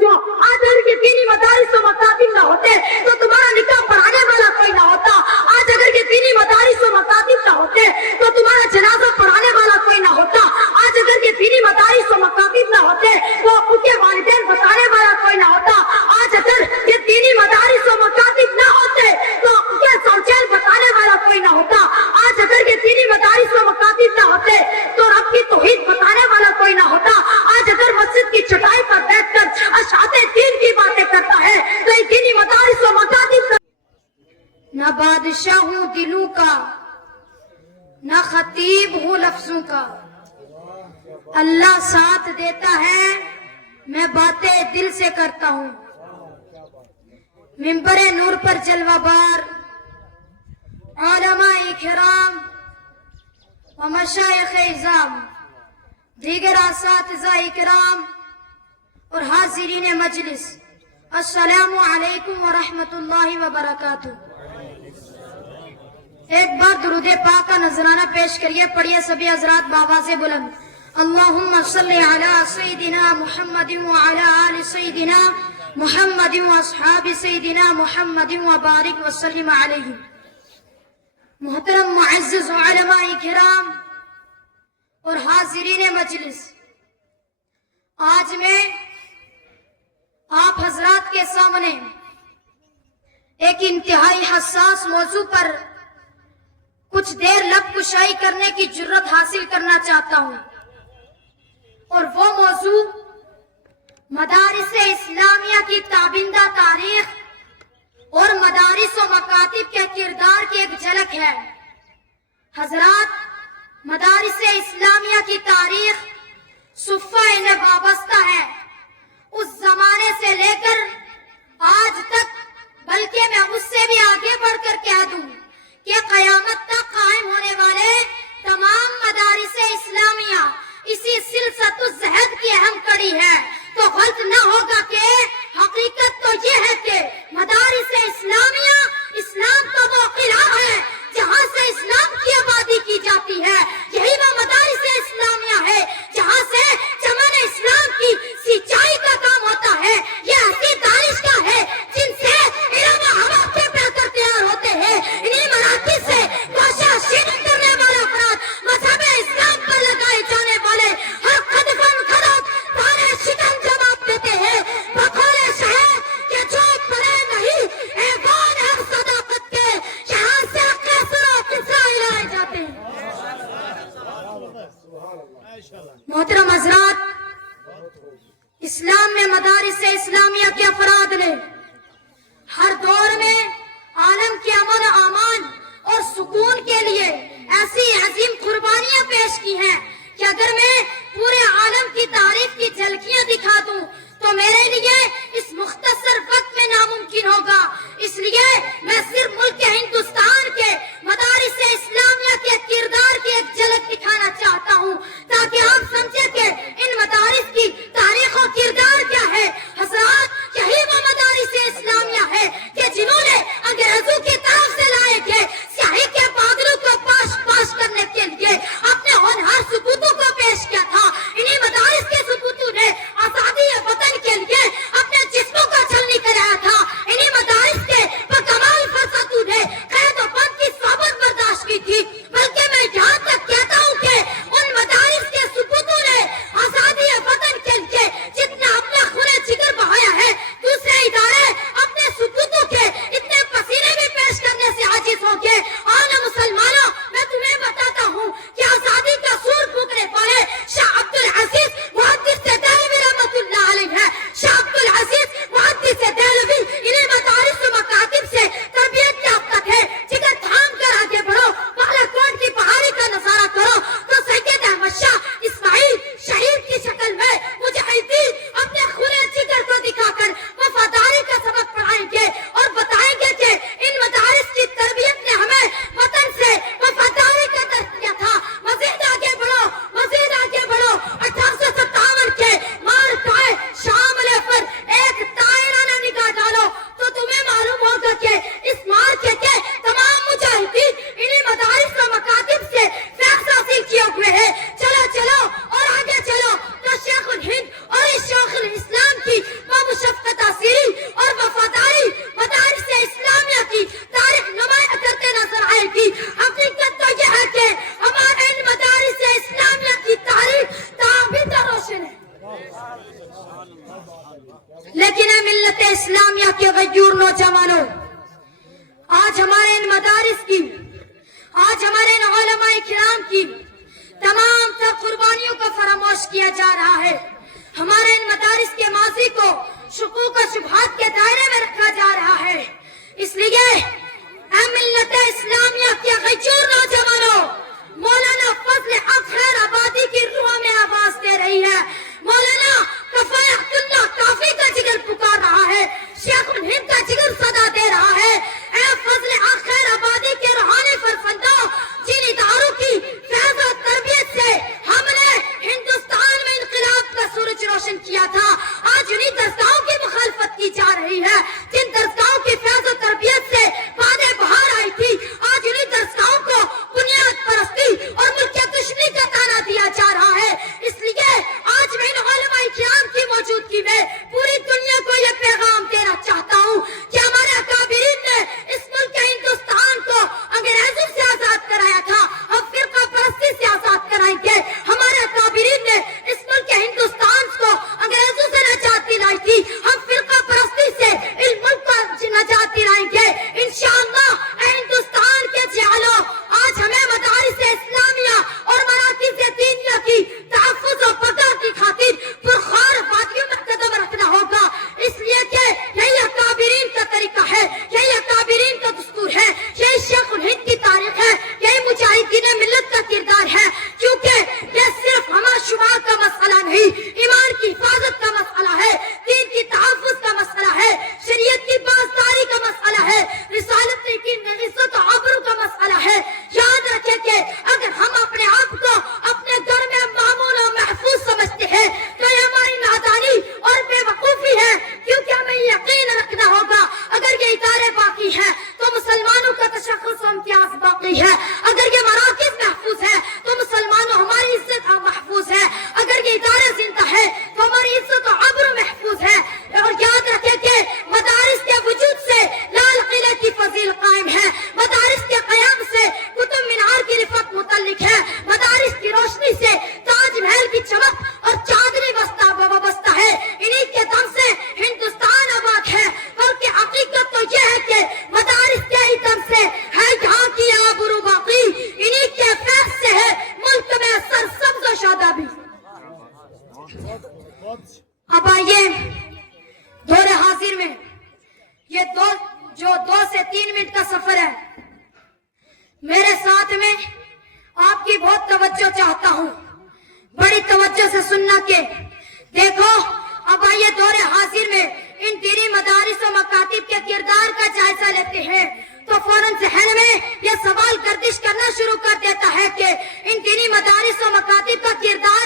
बच्चों, आज अगर ये दीनी मदारिस और मकातिब ना होते तो तुम्हारा निकाह पढ़ाने वाला कोई ना होता। आज अगर ये दीनी मदारिस और मकातिब ना होते तो तुम्हारा जनाजा पढ़ाने वाला कोई ना होता। आज अगर ये दीनी मदारिस और मकातिब ना होते तो उनके वालिदैन बताने वाला कोई ना होता। आज अगर ये दीनी मदारिस और मकातिब ना होते तो उनके शौचालय बताने वाला कोई ना होता। आज अगर ये दीनी मदारिस और मकातिब ना होते तो रब की तौहीद बताने वाला कोई ना होता। आज अगर मस्जिद की चटाई पर बैठकर अशाते दीन की बातें करता है तो ये दीनी मदारिस और मकातिब का न बादशाह हूँ दिलों का, न खतीब हूँ लफ्जों का। अल्लाह साथ देता है, मैं बातें दिल से करता हूँ। मिंबरे नूर पर जलवाबार उलमाए किराम व मशाइख इज़ाम, दीगर असातिज़ा इकराम और हाज़िरीन मजलिस, अस्सलामु अलैकुम व रहमतुल्लाहि व बरकातुहू। एक बार दुरूद पाक का नजराना पेश करिए, पढ़िए सभी हजरात बाबा से बुलंद। अल्लाहुम्मा सल्ली अला सय्यिदिना मुहम्मदिन व अला आलि सय्यिदिना मुहम्मदिन व अस्हाबि सय्यिदिना मुहम्मदिन व बारिक व सल्लिम अलैहि। मुहतरम मुअज़्ज़ज़ उलमाए किराम और हाज़िरीन मजलिस, आज मैं आप हजरात के सामने एक इंतहाई हसास मौजू पर कुछ देर लब कुशाई करने की जुर्रत हासिल करना चाहता हूं, और वो मौजू मदारिस इस्लामिया की ताबिंदा तारीख और मदारिस व मकातिब के किरदार की एक झलक है। हजरात, मदारिस इस्लामिया की तारीख सुफ़्फ़ा ने वाबस्ता है उस जमाने से लेकर आज तक, बल्कि मैं उससे भी आगे बढ़कर कह दूं कि क़यामत तक कायम होने वाले तमाम मदारिस इस्लामिया इसी सिलसिलतुल ज़हद की अहम कड़ी है। तो गलत न होगा कि हकीकत तो ये है कि मदारिस इस्लामिया इस्लाम का वो किला है जहाँ से इस्लाम की आबादी की जाती है। यही वो मदारिस इस्लामिया है जहाँ से चमन इस्लाम की सिंचाई का काम होता है। ये ऐसी दारिश का है जिनसे इल्म हवा के बेहतर तैयार होते हैं। इन्हीं मराकिज़ से कोशिश करने वाले अफराद मजहब इस्लाम पर लगाए जाने वाले हर कदम तारे शिकन जवाब देते हैं। बखौले शहर के जो पड़े नहीं ऐवान है सदाकत के, यहाँ से कैसर और किसरा लाए जाते हैं। मोहतरम हज़रात, इस्लाम में मदारिस इस्लामिया के अफराद ने हर दौर में आलम के अमन अमान और सुकून के लिए ऐसी अजीम कुर्बानियां पेश की हैं कि अगर मैं पूरे आलम की तारीफ की झलकियां दिखा दूं तो मेरे लिए इस मुख्तसर वक्त में नामुमकिन होगा। इसलिए मैं सिर्फ मुल्क हिंदुस्तान के मदारिस इस्लामिया के किरदार की एक झलक दिखाना चाहता हूँ, ताकि आप समझे कि इन मदारिस की तारीख और किरदार क्या है। हज़रात, यही वो لیکن اے ملت اسلامیہ کے غیور نوجوانوں، آج ہمارے ان مدارس کی، آج ہمارے ان علماء کرام کی تمام تر قربانیوں کو فراموش کیا جا رہا ہے. ہمارے ان مدارس کے ماضی کو شکوک و شبہات کے دائرے میں رکھا جا رہا ہے. اس لیے اے ملت اسلامیہ کے غیور نوجوانوں، مولانا فضل حق خیر آبادی کی روح میں آواز دے رہی ہے. مولانا کفایت اللہ کافی کا جگر پکار رہا ہے، شیخ الہند کا جگر صدا دے رہا ہے. اے فضل حق خیر آبادی کے روحانی فرزندوں، جن اداروں کی فیض و تربیت سے ہم نے ہندوستان میں انقلاب کا سورج روشن کیا تھا، آج انہی درسگاہوں کی مخالفت کی جا رہی ہے. جن درسگاہوں کی فیض و تربیت سے بادیں بہار آئی تھی، آج انہی درسگاہوں کو بنیاد پرستی اور ملکیت دشمنی کا تانا دیا جا رہا ہے. اس لیے آج میں ان علماء کرام کی موجودگی میں پوری دنیا کو یہ پیغام دینا چاہتا ہوں کہ ہمارے اکابرین نے اس ملک ہندوستان کو انگریزوں سے آزاد کرایا تھا، اب فرقہ پرستی سے آزاد کرائیں گے. ہمارے اکابرین نے اس ملک ہندوستان کو انگریزوں سے نجات دلائی تھی، ہم فرقہ پرستی سے اس ملک کو نجات دلائیں گے انشاءاللہ. اے ہندوستان کے جہالوں، آج ہمیں مدارس اسلامیہ اور مراکز دینیہ کی تحفظ و بقا کی خاطر پرخار وادیوں میں قدم رکھنا ہوگا. اس لیے کہ یہی اکابرین کا طریقہ ہے، یہی اکابرین کا دستور ہے، یہی شیخ الہند کی تاریخ ہے، یہی مجاہدین ملت کا کردار ہے. کیونکہ یہ صرف ہمہ شمار کا مسئلہ نہیں، ایمان کی حفاظت کا مسئلہ ہے، دین کی تحفظ کا مسئلہ ہے، شریعت کی پاسداری کا مسئلہ ہے، رسالت کی عزت و آبرو کا مسئلہ ہے. یاد رکھیں کہ اگر ہم اپنے آپ کو اپنے گھر میں معمول و محفوظ سمجھتے ہیں تو یہ ہماری نادانی اور بے وقوفی ہے. کیونکہ ہمیں یقین رکھنا ہوگا اگر یہ ادارے باقی ہیں تو مسلمانوں کا تشخص و امتیاز باقی ہے، اگر یہ مراکز محفوظ ہے تو مسلمانوں ہماری عزت محفوظ ہے، اگر یہ ادارے زندہ ہے تو ہماری عزت و عبر محفوظ ہے. اور یاد رکھیں کہ مدارس کے وجود سے لال قلعے کی فضیل قائم ہے، مدارس کے قیام سے قطب مینار کی رفعت متعلق ہے، مدارس کی روشنی سے تاج محل کی چمک اور چاندنی وابستہ ہے. انہی کے دم سے ہندوستان آباد ہے. بلکہ حقیقت تو یہ ہے کہ مدارس کے ہی دم سے ہے یہاں کی آبرو باقی، انہی کے فیض سے ہے ملک میں سرسبز و شادابی. اب آئیے دور حاضر میں یہ جو 2 سے 3 منٹ کا سفر ہے، میرے ساتھ میں آپ کی بہت توجہ چاہتا ہوں، بڑی توجہ سے سننا. کہ دیکھو اب آئیے دور حاضر میں ان دینی مدارس و مکاتب کے کردار کا جائزہ لیتے ہیں تو فوراً ذہن میں یہ سوال گردش کرنا شروع کر دیتا ہے کہ ان دینی مدارس و مکاتب کا کردار